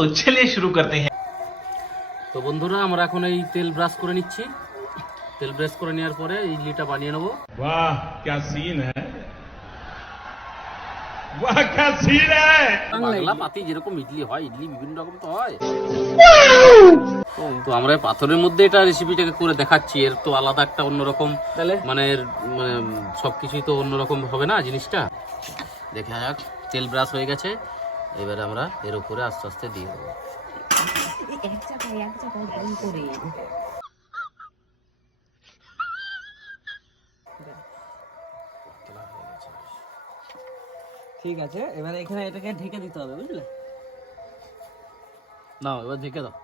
तो चलिए शुरू करते हैं। তো বন্ধুরা আমরা এখন এই তেল ব্রাশ করে নিচ্ছি। তেল ব্রাশ করে নেওয়ার পরে ইডলিটা বানিয়ে নেবো। वाह क्या सीन है, वाह क्या सीन है। বাংলা পাতি যেরকম ইডলি হয়, ইডলি বিভিন্ন রকম তো হয়। তো আমরা পাথরের মধ্যে এটা রেসিপিটাকে করে দেখাচ্ছি। এর তো আলাদা একটা অন্যরকম মানে সবকিছুই তো অন্যরকম হবে না জিনিসটা। দেখা যাক, তেল ব্রাশ হয়ে গেছে, এবারে আমরা এর উপরে আস্তে আস্তে দিয়ে দেবো। ঠিক আছে, এবারে এখানে এটাকে ঢেকে দিতে হবে, বুঝলে? নাও এবার ঢেকে দাও।